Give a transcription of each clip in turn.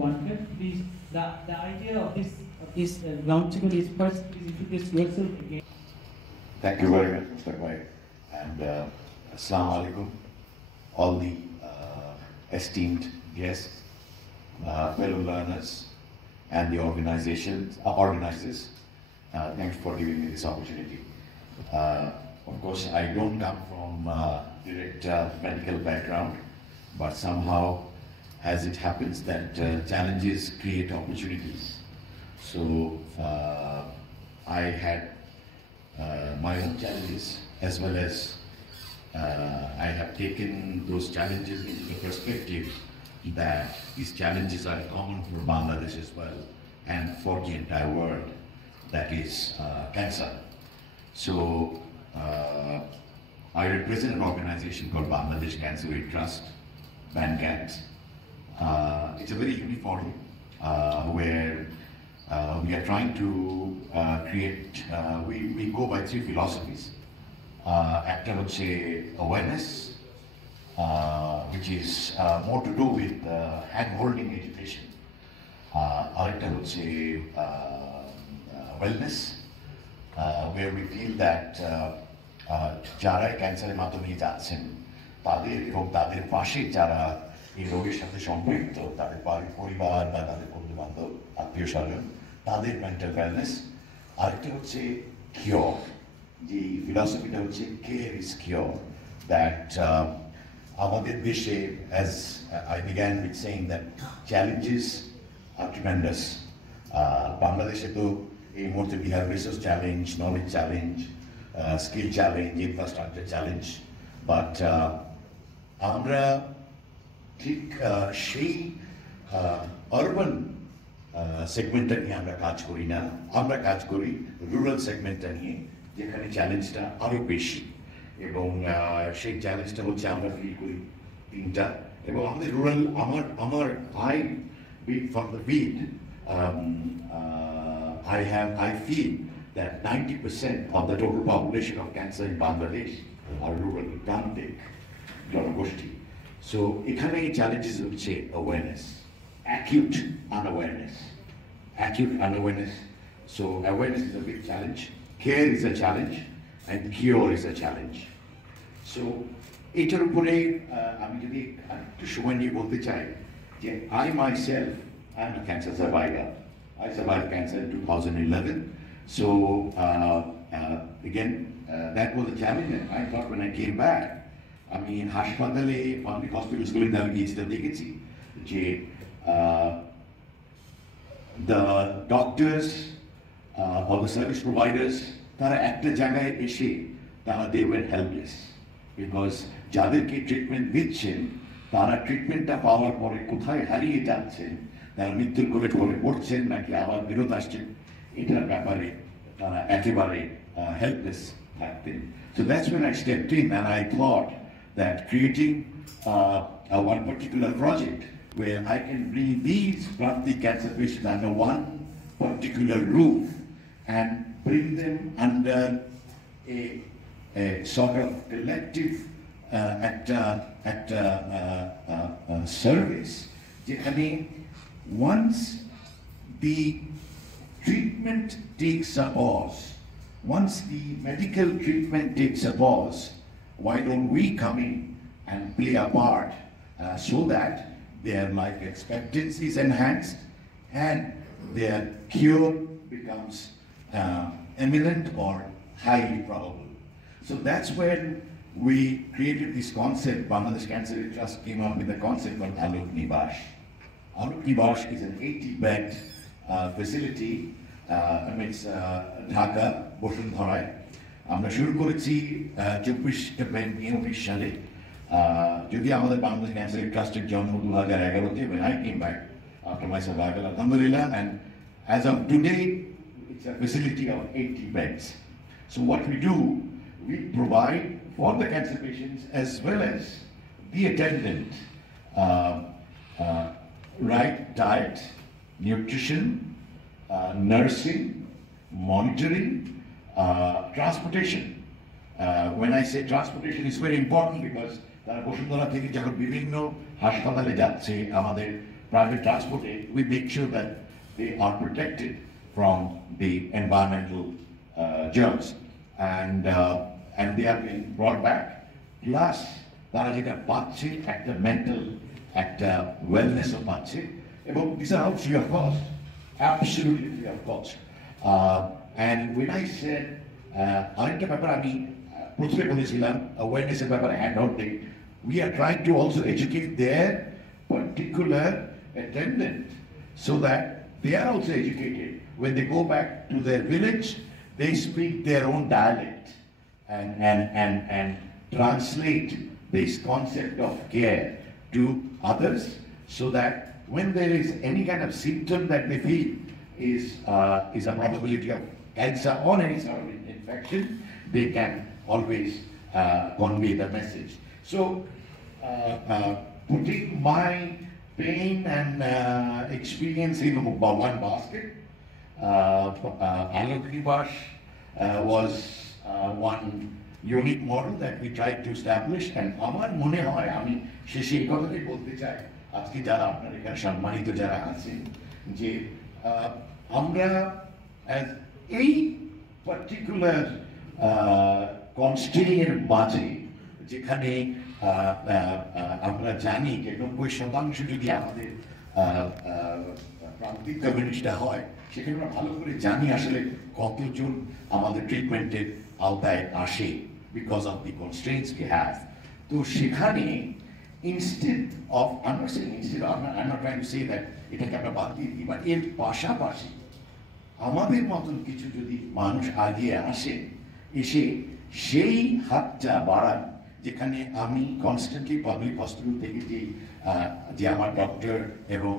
Please, the idea of this roundtable is first please introduce yourself again. Thank you very much, Mr. White, and Assalamu alaikum, all the esteemed guests, fellow learners, and the organizers. Thanks for giving me this opportunity. Of course, I don't come from direct medical background, but somehow, as it happens that challenges create opportunities. So I had my own challenges, as well as I have taken those challenges into the perspective that these challenges are common for Bangladesh as well, and for the entire world, that is cancer. So I represent an organization called Bangladesh Cancer Aid Trust, BANCAT. It's a very unique forum where we are trying to create, we go by three philosophies. একটা হচ্ছে awareness, which is more to do with hand-holding education. আরেকটা হচ্ছে wellness, where we feel that যারা ক্যান্সারের মাধ্যমে যাচ্ছেন তাদের এবং তাদের পাশে যারা এই রোগের সাথে সম্পৃক্ত, তাদের পরিবার বা তাদের বন্ধু বান্ধব, আত্মীয় স্বজন, তাদের মেন্টাল ওয়েলনেস। আরেকটা হচ্ছে কিওর, যে ফিলসফিটা হচ্ছে কেয়ার ইজ কিওর, দ্যাট আমাদের দেশে, as I began with saying that challenges are tremendous. বাংলাদেশে তো এই মুহূর্তে we have resource challenge, knowledge challenge, skill challenge, infrastructure challenge, but আমরা ঠিক সেই আরবান সেগমেন্টটা নিয়ে আমরা কাজ করি না, আমরা কাজ করি রুরাল সেগমেন্টটা নিয়ে, যেখানে চ্যালেঞ্জটা আরও বেশি। এবং সেই চ্যালেঞ্জটা হচ্ছে আমরা ফিল করি তিনটা। এবং আমাদের রুরাল, আমার I from the beat, I feel that 90% of the total population of cancer in Bangladesh are rural, Dantik, Janagoshti. So, ekhane challenges hocche awareness, acute unawareness. So, awareness is a big challenge, care is a challenge, and cure is a challenge. So, etar upore ami jodi ekটু সময় নিয়ে বলতে চাই যে I myself am a cancer survivor. I survived cancer in 2011. So, again, that was a challenge. And I thought when I came back, I mean, হাসপাতালে, পাবলিক হসপিটালসগুলোতে আমি গিয়েছিলাম, দেখেছি যে the doctors or the service providers, তারা একটা জায়গায় এসে তারা they were helpless, because যাদেরকে ট্রিটমেন্ট দিচ্ছেন তারা ট্রিটমেন্টটা পাওয়ার পরে কোথায় হারিয়ে যাচ্ছেন, তারা মৃত্যুর কোলে পড়ছেন নাকি আবার ফেরত আসছেন, এটার ব্যাপারে তারা একেবারে helpless থাকতেন। So that's when I stepped in, and I thought that creating one particular project where I can bring these Prapti cancer patients under one particular roof and bring them under a sort of collective service. Once the treatment takes a pause, once the medical treatment takes a pause, why don't we come in and play a part so that their life expectancy is enhanced and their cure becomes imminent or highly probable. So that's when we created this concept. Bangladesh Cancer Aid Trust came up with the concept of Alok Nibash. Alok Nibash is an 80-bed facility amidst Dhaka, Bosundharai. আমরা শুরু করেছি 24 সালে, যদি আমাদের Bangladesh cancer add ট্রাস্টের জন্ম 2011-তে, when I came back after my survival, alhamdulillah, and as of today it's a facility of 80 beds. So what we do, we provide for the cancer patients as well as the attendant right diet, nutrition, nursing, monitoring, transportation. When I say transportation, it's very important because তারা বসুন্ধরা থেকে যখন বিভিন্ন হাসপাতালে যাচ্ছে, আমাদের private transport, we make sure that they are protected from the environmental germs, and they are being brought back. Plus, তারা যেটা পাচ্ছে একটা মেন্টাল একটা ওয়েলনেসও পাচ্ছে, এবং these are all free of cost, absolutely free of cost. And when I said আরেকটা ব্যাপার আমি প্রথমে বলেছিলাম awareness এর ব্যাপারে হ্যান্ড আউট দিই, we are trying to also educate their particular attendant so that they are also educated. When they go back to their village, they speak their own dialect and translate this concept of care to others, so that when there is any kind of symptom that they feel is a probability of cancer or any sort of infection, they can always convey the message. So putting my pain and experience in one basket, Alokri Bash was one unique model that we tried to establish, and আমার মনে হয় আমি শেষে এই কথাটাই বলতে চাই আজকে যারা আপনার এখানে সম্মানিত যারা আছেন, যে আমরা এই পার্টিকুলার কনস্ট্রেইনের মাঝে যেখানে আমরা জানি যে 90% যদি আমাদের প্রান্তিক কমিউনিটিটা হয়, সেখানে আমরা ভালো করে জানি আসলে কতজন আমাদের ট্রিটমেন্টের আওতায় আসে because of the constraints we have. তো সেখানে instead of, I'm not trying to say that এটাকে আমরা বাদ দিয়ে দিই, but এর পাশাপাশি আমাদের মতন কিছু যদি মানুষ আগিয়ে আসে, এসে সেই হাতটা বাড়ান, যেখানে আমি কনস্ট্যান্টলি পাবলিক হসপিটাল থেকে যে আমার ডক্টর এবং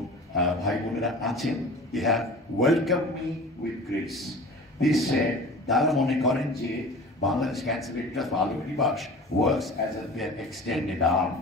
ভাই বোনেরা আছেন, they have welcomed me with grace. They said, তারা মনে করেন যে Bangladesh Cancer Red Cross Alokri Bash works as their extended arm.